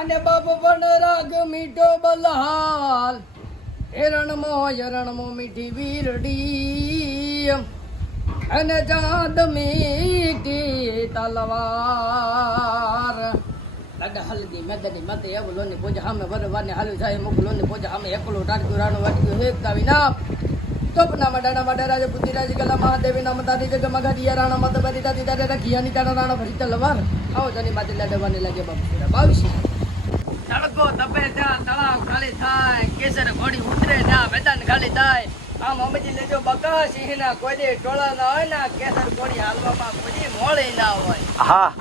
અને બાપુ પણ રાગ મીઠો બલહાલ હિરણમો મીઠી વીરડી અને ચાંદ મીઠી તલવાર લડા હલદી મેદની મતે એવલો ની પૂજા સામે વરવાની હાલુ જાય મુકલો ની પૂજા સામે એકલો ટાટકું રાણું વાટક્યું હેકતા વિના તોપના મડાના મડા રાજ બુદ્ધિ રાજ ગલા મહાદેવી નામ તારી જગ મગરિયા રાણા મત બરી તારી તારે રખિયાની તારા રાણા ભરી તલવાર આવો જની માતે લડવાની લાગે બાપુ બાવીસી તડકો તપે ત્યાં તળાવ ખાલી થાય કેસર ઘોડી ઉતરે ત્યાં મેદાન ખાલી થાય આમ સમજી લેજો બકા સિંહના કોઈ ટોળા ના હોય ને કેસર ઘોડી હાલવામાં કોઈ મોળે ના હોય હા